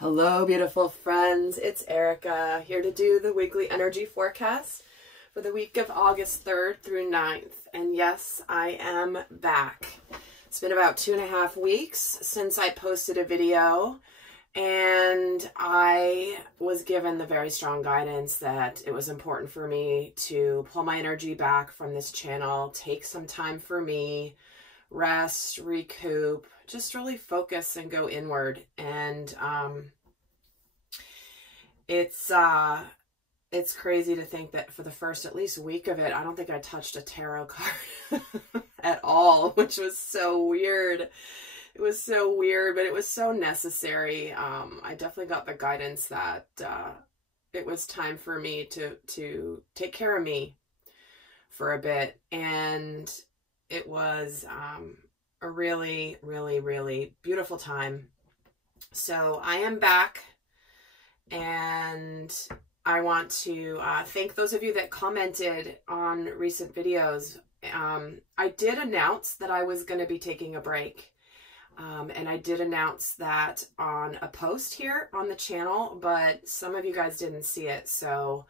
Hello, beautiful friends. It's Erika here to do the weekly energy forecast for the week of August 3rd through 9th. And yes, I am back. It's been about 2.5 weeks since I posted a video, and I was given the very strong guidance that it was important for me to pull my energy back from this channel, take some time for me, rest, recoup, just really focus and go inward. And it's crazy to think that for the first at least week of it, I don't think I touched a tarot card at all, which was so weird. It was so weird, but it was so necessary. I definitely got the guidance that it was time for me to take care of me for a bit. And it was a really, really, really beautiful time. So I am back, and I want to thank those of you that commented on recent videos. I did announce that I was going to be taking a break. And I did announce that on a post here on the channel, but some of you guys didn't see it. So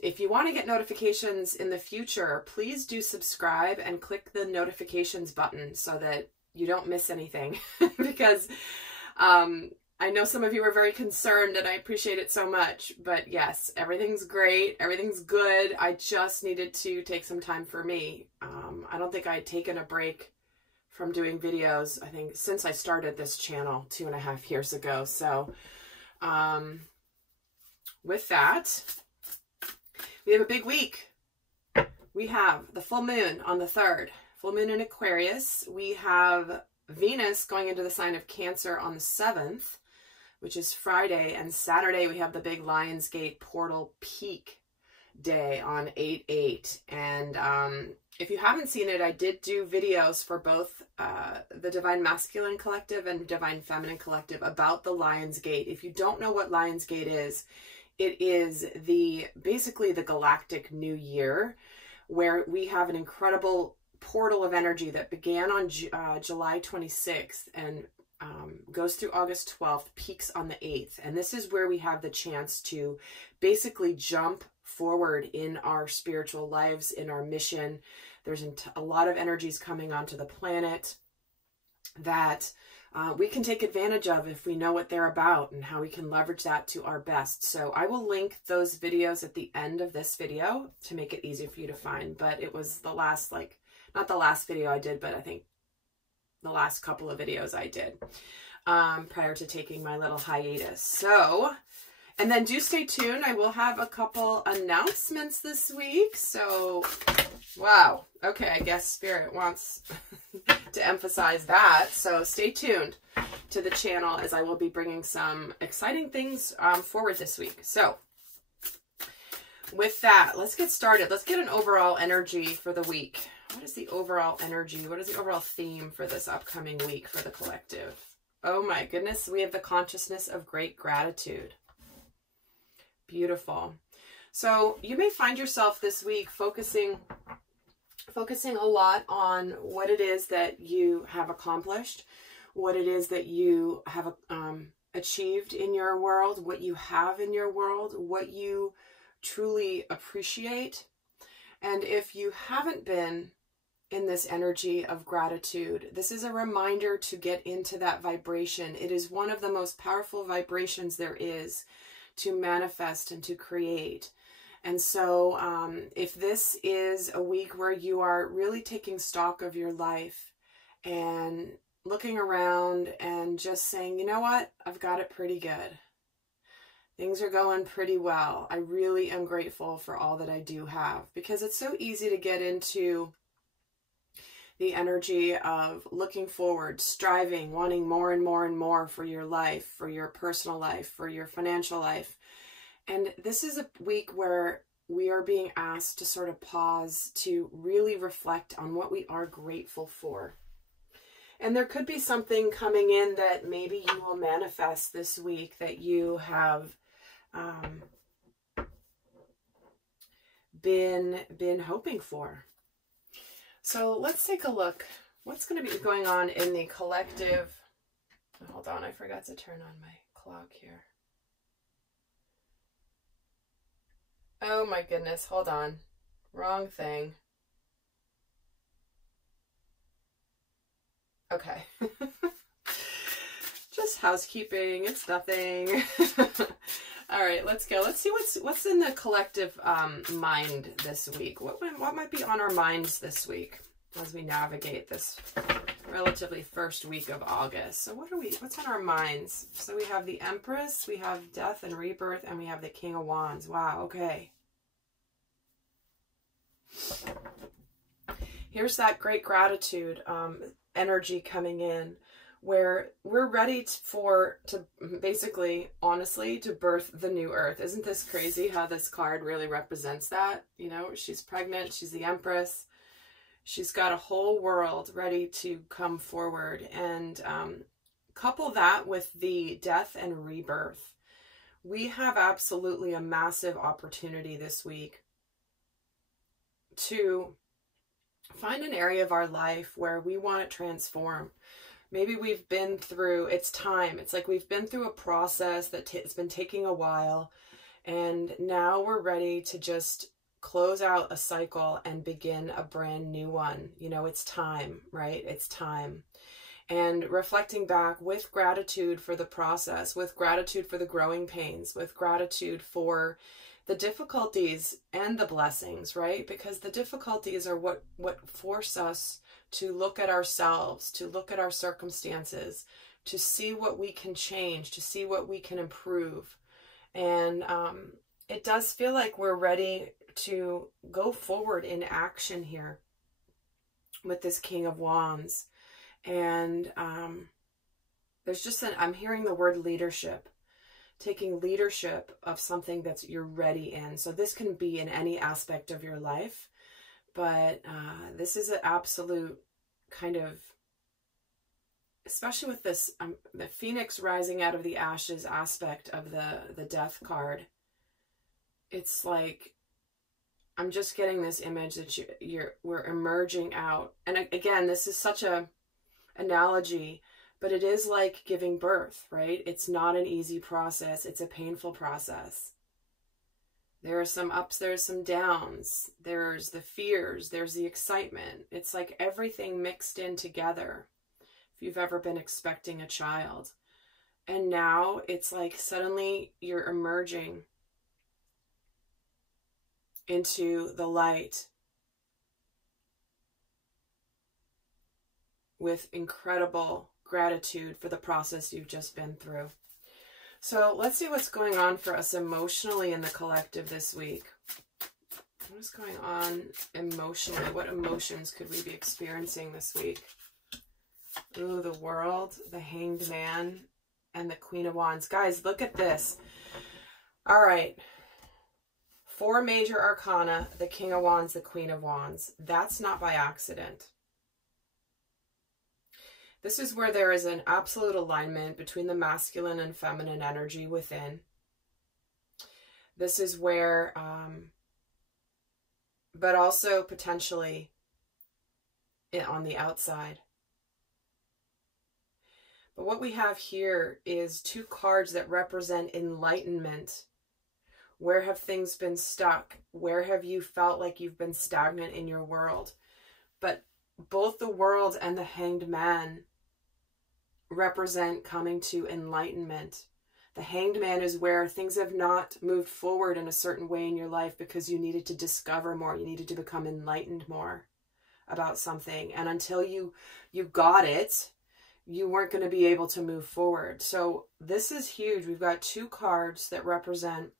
if you want to get notifications in the future, please do subscribe and click the notifications button so that you don't miss anything. Because I know some of you are very concerned, and I appreciate it so much. But yes, everything's great. Everything's good. I just needed to take some time for me. I don't think I had taken a break from doing videos, I think, since I started this channel 2.5 years ago. So with that, we have a big week. We have the full moon on the 3rd, full moon in Aquarius. We have Venus going into the sign of Cancer on the 7th, which is Friday, and Saturday we have the big Lionsgate portal peak day on 8/8. And if you haven't seen it, I did do videos for both the Divine Masculine Collective and Divine Feminine Collective about the Lionsgate. If you don't know what Lionsgate is, it is basically the galactic new year, where we have an incredible portal of energy that began on July 26th and goes through August 12th, peaks on the 8th. And this is where we have the chance to basically jump forward in our spiritual lives, in our mission. There's a lot of energies coming onto the planet that we can take advantage of if we know what they're about and how we can leverage that to our best. So I will link those videos at the end of this video to make it easy for you to find. But it was the last, not the last video I did, but I think the last couple of videos I did prior to taking my little hiatus. So, and then do stay tuned. I will have a couple announcements this week. So, wow. Okay, I guess Spirit wants to emphasize that. So stay tuned to the channel, as I will be bringing some exciting things forward this week. So with that, let's get started. Let's get an overall energy for the week. What is the overall energy? What is the overall theme for this upcoming week for the collective? Oh my goodness, we have the consciousness of great gratitude. Beautiful. So you may find yourself this week focusing a lot on what it is that you have accomplished, what it is that you have achieved in your world, what you have in your world, what you truly appreciate. And if you haven't been in this energy of gratitude, this is a reminder to get into that vibration. It is one of the most powerful vibrations there is to manifest and to create. And so if this is a week where you are really taking stock of your life and looking around and just saying, you know what, I've got it pretty good. Things are going pretty well. I really am grateful for all that I do have, because it's so easy to get into the energy of looking forward, striving, wanting more and more and more for your life, for your personal life, for your financial life. And this is a week where we are being asked to sort of pause, to really reflect on what we are grateful for. And there could be something coming in that maybe you will manifest this week that you have been hoping for. So let's take a look. What's going to be going on in the collective? Hold on, I forgot to turn on my clock here. Oh my goodness, hold on. Wrong thing. Okay. Just housekeeping, it's nothing. All right, let's go. Let's see what's in the collective mind this week. What might be on our minds this week as we navigate this relatively first week of August? So what's on our minds? So we have the Empress, we have death and rebirth, and we have the King of Wands. Wow, okay. Here's that great gratitude energy coming in, where we're ready to basically, honestly, to birth the new earth. Isn't this crazy how this card really represents that? You know, she's pregnant, she's the Empress. She's got a whole world ready to come forward. And couple that with the death and rebirth. We have absolutely a massive opportunity this week to find an area of our life where we want to transform. Maybe we've been through, it's time. It's like we've been through a process that it's been taking a while, and now we're ready to just close out a cycle and begin a brand new one. You know, it's time, right? It's time. And reflecting back with gratitude for the process, with gratitude for the growing pains, with gratitude for the difficulties and the blessings, right? Because the difficulties are what force us to look at ourselves, to look at our circumstances, to see what we can change, to see what we can improve. And it does feel like we're ready to go forward in action here with this King of Wands. And there's just I'm hearing the word leadership. Taking leadership of something that you're ready in. So this can be in any aspect of your life, but this is an absolute kind of, especially with this, the Phoenix rising out of the ashes aspect of the death card. It's like, I'm just getting this image that we're emerging out. And again, this is such a analogy, but it is like giving birth, right? It's not an easy process. It's a painful process. There are some ups, there's some downs. There's the fears, there's the excitement. It's like everything mixed in together. If you've ever been expecting a child. And now it's like suddenly you're emerging into the light with incredible gratitude for the process you've just been through. So let's see what's going on for us emotionally in the collective this week. What is going on emotionally? What emotions could we be experiencing this week? Ooh, the World, the Hanged Man, and the Queen of Wands. Guys, look at this. All right. 4 major arcana, the King of Wands, the Queen of Wands. That's not by accident. This is where there is an absolute alignment between the masculine and feminine energy within. This is where, but also potentially on the outside. But what we have here is 2 cards that represent enlightenment. Where have things been stuck? Where have you felt like you've been stagnant in your world? But both the World and the Hanged Man represent coming to enlightenment. The Hanged Man is where things have not moved forward in a certain way in your life because you needed to discover more. You needed to become enlightened more about something. And until you got it, you weren't going to be able to move forward. So this is huge. We've got 2 cards that represent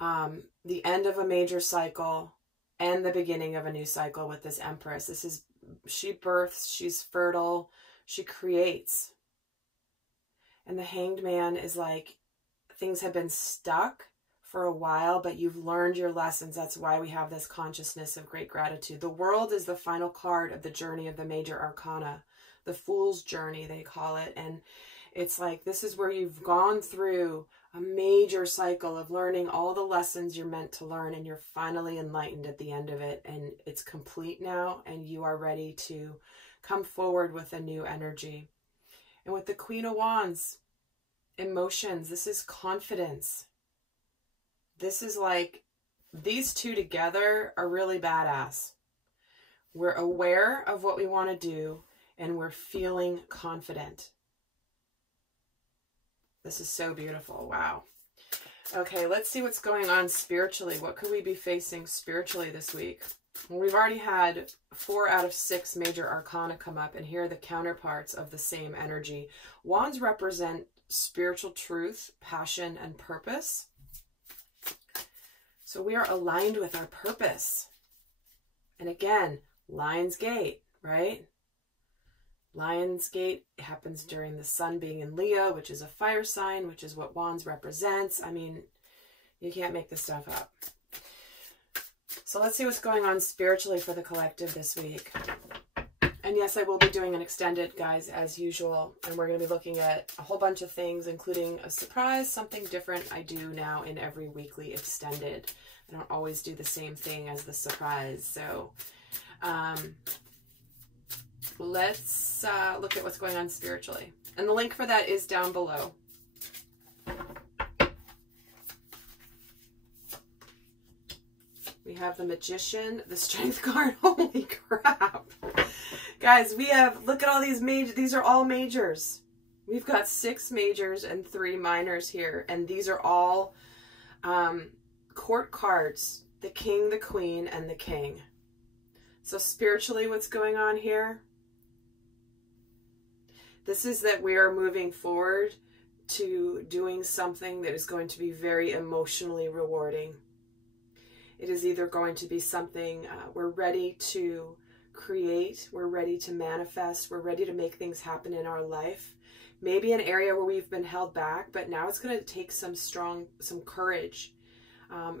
the end of a major cycle and the beginning of a new cycle with this Empress. This is, she births, she's fertile, she creates. And the Hanged Man is like, things have been stuck for a while, but you've learned your lessons. That's why we have this consciousness of great gratitude. The World is the final card of the journey of the major arcana. The Fool's Journey, they call it. And it's like, this is where you've gone through a major cycle of learning all the lessons you're meant to learn, and you're finally enlightened at the end of it. And it's complete now, and you are ready to come forward with a new energy. And with the Queen of Wands, emotions. This is confidence. This is like, these two together are really badass. We're aware of what we want to do, and we're feeling confident. This is so beautiful. Wow. Okay, let's see what's going on spiritually. What could we be facing spiritually this week? Well, we've already had 4 out of 6 major arcana come up, and here are the counterparts of the same energy. Wands represent spiritual truth, passion, and purpose. So we are aligned with our purpose. And again, Lion's Gate, right? Lion's Gate happens during the sun being in Leo, which is a fire sign, which is what Wands represents. I mean, you can't make this stuff up. So let's see what's going on spiritually for the collective this week. And yes, I will be doing an extended, guys, as usual. And we're going to be looking at a whole bunch of things, including a surprise, something different I do now in every weekly extended. I don't always do the same thing as the surprise. So let's look at what's going on spiritually. And the link for that is down below. We have the Magician, the Strength card. Holy crap. Guys, we have, look at all these majors. These are all majors. We've got 6 majors and 3 minors here. And these are all court cards. The King, the Queen, and the King. So spiritually, what's going on here? This is that we are moving forward to doing something that is going to be very emotionally rewarding. It is either going to be something we're ready to create, we're ready to manifest, we're ready to make things happen in our life. Maybe an area where we've been held back, but now it's going to take some courage.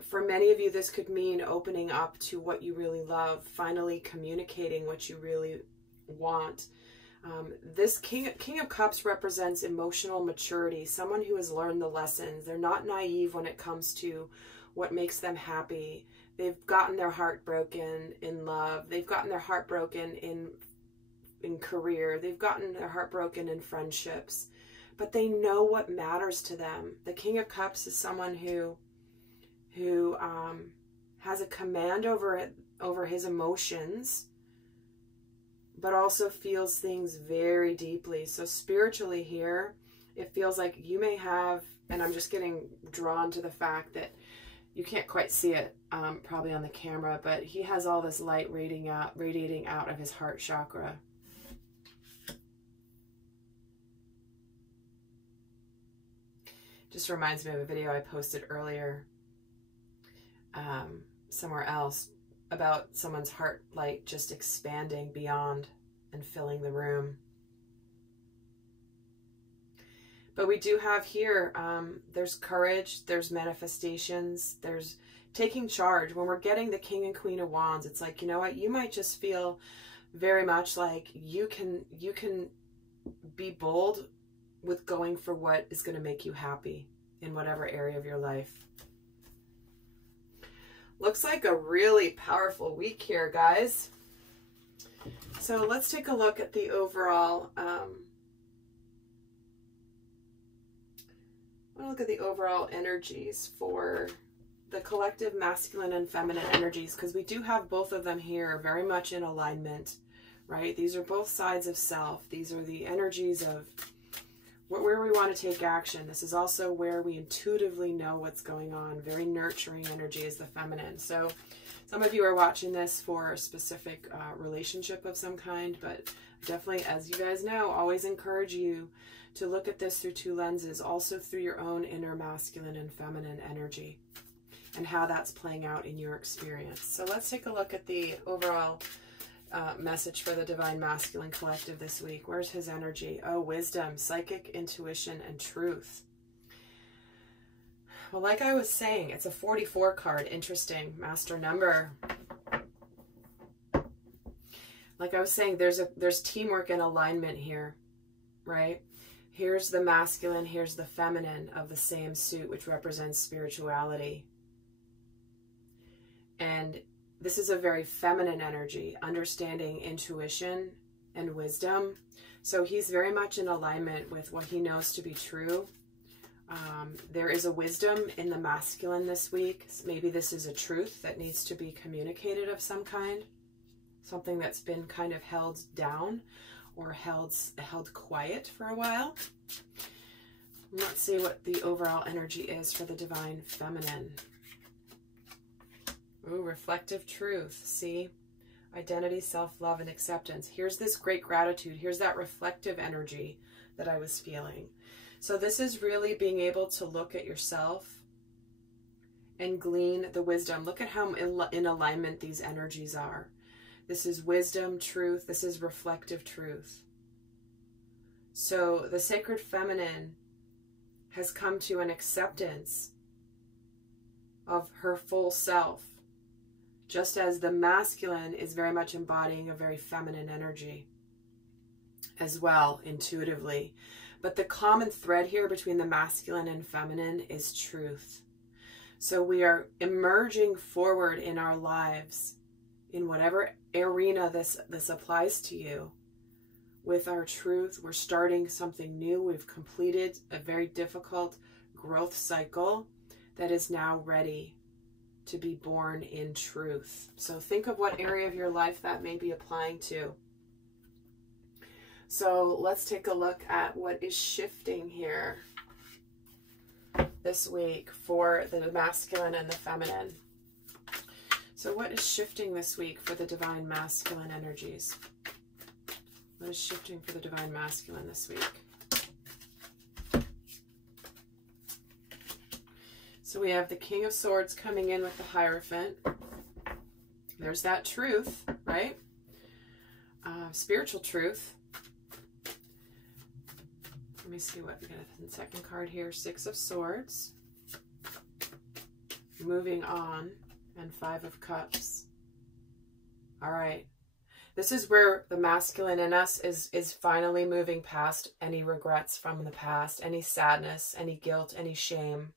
For many of you, this could mean opening up to what you really love, finally communicating what you really want. This King of Cups represents emotional maturity, someone who has learned the lessons. They're not naive when it comes to what makes them happy. They've gotten their heart broken in love. They've gotten their heart broken in career. They've gotten their heart broken in friendships. But they know what matters to them. The King of Cups is someone who has a command over his emotions, but also feels things very deeply. So spiritually here, it feels like you may have, and I'm just getting drawn to the fact that you can't quite see it probably on the camera, but he has all this light radiating out of his heart chakra. Just reminds me of a video I posted earlier somewhere else about someone's heart light just expanding beyond and filling the room. But we do have here, there's courage, there's manifestations, there's taking charge. When we're getting the King and Queen of Wands, it's like, you know what, you might just feel very much like you can be bold with going for what is going to make you happy in whatever area of your life. Looks like a really powerful week here, guys. So let's take a look at the overall energies for the collective masculine and feminine energies, because we do have both of them here very much in alignment, right? These are both sides of self. These are the energies of where we want to take action. This is also where we intuitively know what's going on. Very nurturing energy is the feminine. So some of you are watching this for a specific relationship of some kind, but definitely, as you guys know, always encourage you to look at this through 2 lenses, also through your own inner masculine and feminine energy and how that's playing out in your experience. So let's take a look at the overall message for the Divine Masculine Collective this week. Where's his energy? Oh, wisdom, psychic intuition, and truth. Well, like I was saying, it's a 44 card. Interesting. Master number. Like I was saying, there's teamwork and alignment here, right? Here's the masculine, here's the feminine of the same suit, which represents spirituality. And this is a very feminine energy, understanding intuition and wisdom. So he's very much in alignment with what he knows to be true. There is a wisdom in the masculine this week. Maybe this is a truth that needs to be communicated of some kind. Something that's been kind of held down or held quiet for a while. Let's see what the overall energy is for the divine feminine. Ooh, reflective truth. See? Identity, self-love, and acceptance. Here's this great gratitude. Here's that reflective energy that I was feeling. So this is really being able to look at yourself and glean the wisdom. Look at how in alignment these energies are. This is wisdom, truth. This is reflective truth. So the sacred feminine has come to an acceptance of her full self, just as the masculine is very much embodying a very feminine energy as well, intuitively. But the common thread here between the masculine and feminine is truth. So we are emerging forward in our lives, in whatever arena this applies to you, with our truth. We're starting something new. We've completed a very difficult growth cycle that is now ready to be born in truth. So think of what area of your life that may be applying to. So let's take a look at what is shifting here this week for the masculine and the feminine. So what is shifting this week for the divine masculine energies? What is shifting for the divine masculine this week? So we have the King of Swords coming in with the Hierophant. There's that truth, right? Spiritual truth. Let me see what we got in the second card here. Six of Swords. Moving on. And Five of Cups. All right. This is where the masculine in us is finally moving past any regrets from the past, any sadness, any guilt, any shame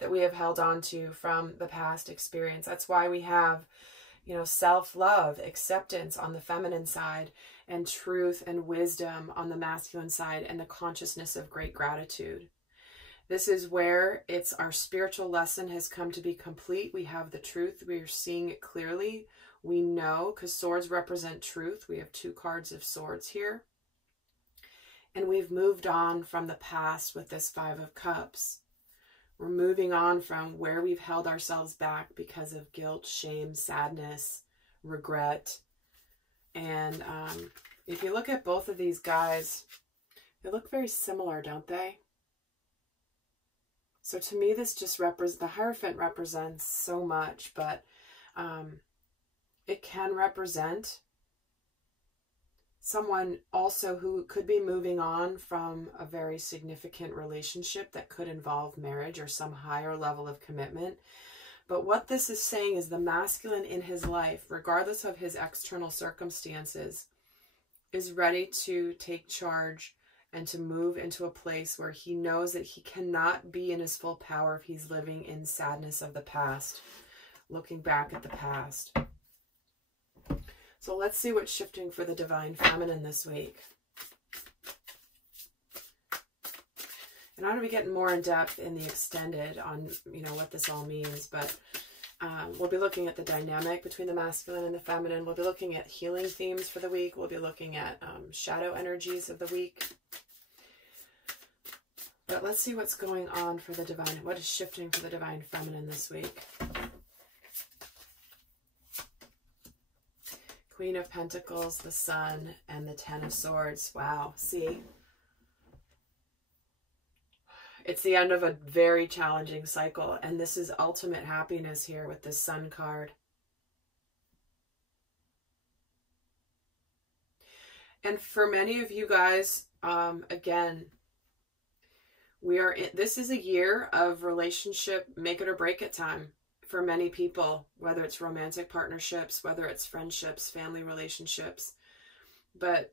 that we have held on to from the past experience. That's why we have, you know, self-love, acceptance on the feminine side, and truth and wisdom on the masculine side, and the consciousness of great gratitude. This is where it's our spiritual lesson has come to be complete. We have the truth. We are seeing it clearly. We know, because swords represent truth. We have two cards of swords here. And we've moved on from the past with this Five of Cups. We're moving on from where we've held ourselves back because of guilt, shame, sadness, regret. And if you look at both of these guys, they look very similar, don't they? So to me, this just the Hierophant represents so much, but it can represent someone also who could be moving on from a very significant relationship that could involve marriage or some higher level of commitment. But what this is saying is the masculine in his life, regardless of his external circumstances, is ready to take charge and to move into a place where he knows that he cannot be in his full power if he's living in sadness of the past, looking back at the past. So let's see what's shifting for the divine feminine this week. And I'm going to be getting more in depth in the extended on, you know, what this all means, but we'll be looking at the dynamic between the masculine and the feminine. We'll be looking at healing themes for the week. We'll be looking at shadow energies of the week. But let's see what's going on for the divine. What is shifting for the divine feminine this week? Queen of Pentacles, the Sun, and the Ten of Swords. Wow, see? It's the end of a very challenging cycle, and this is ultimate happiness here with this Sun card. And for many of you guys, again, this is a year of relationship make it or break it time for many people, whether it's romantic partnerships, whether it's friendships, family relationships. But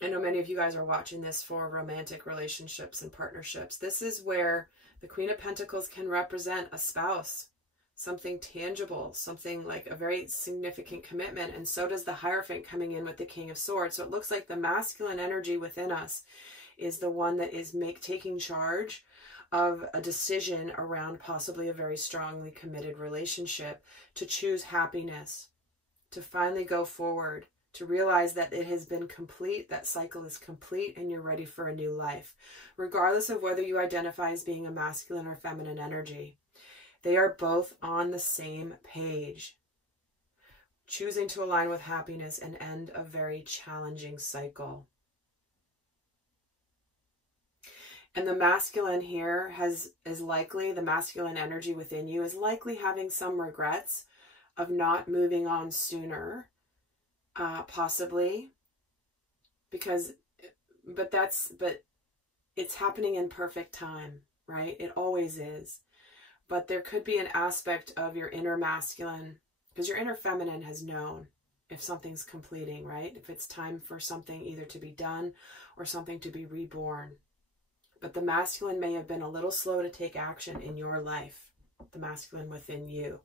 I know many of you guys are watching this for romantic relationships and partnerships. This is where the Queen of Pentacles can represent a spouse, something tangible, something like a very significant commitment. And so does the Hierophant coming in with the King of Swords. So it looks like the masculine energy within us is the one that is taking charge of a decision around possibly a very strongly committed relationship, to choose happiness, to finally go forward, to realize that it has been complete, that cycle is complete, and you're ready for a new life. Regardless of whether you identify as being a masculine or feminine energy, they are both on the same page, choosing to align with happiness and end a very challenging cycle. And the masculine here is likely, the masculine energy within you is likely having some regrets of not moving on sooner, possibly, but it's happening in perfect time, right? It always is. But there could be an aspect of your inner masculine, because your inner feminine has known if something's completing, right? If it's time for something either to be done or something to be reborn. But the masculine may have been a little slow to take action in your life, the masculine within you,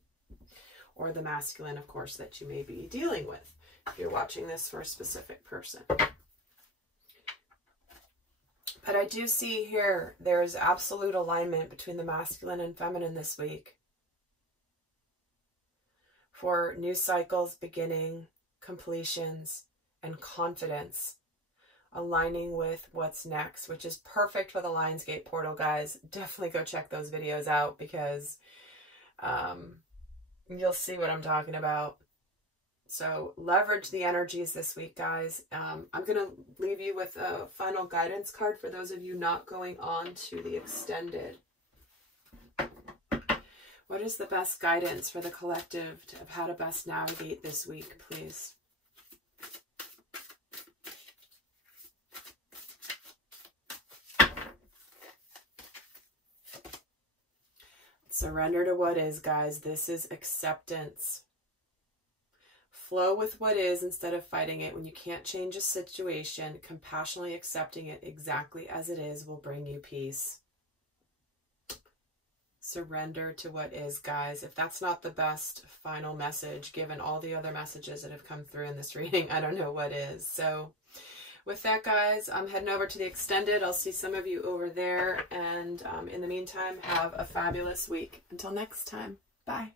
or the masculine, of course, that you may be dealing with if you're watching this for a specific person. But I do see here there is absolute alignment between the masculine and feminine this week for new cycles beginning, completions, and confidence, aligning with what's next, which is perfect for the Lionsgate portal, guys. Definitely go check those videos out, because you'll see what I'm talking about. So leverage the energies this week, guys. I'm going to leave you with a final guidance card for those of you not going on to the extended. What is the best guidance for the collective of how to best navigate this week, please? Surrender to what is, guys. This is acceptance. Flow with what is instead of fighting it. When you can't change a situation, compassionately accepting it exactly as it is will bring you peace. Surrender to what is, guys. If that's not the best final message, given all the other messages that have come through in this reading, I don't know what is. So with that, guys, I'm heading over to the extended. I'll see some of you over there. And in the meantime, have a fabulous week. Until next time, bye.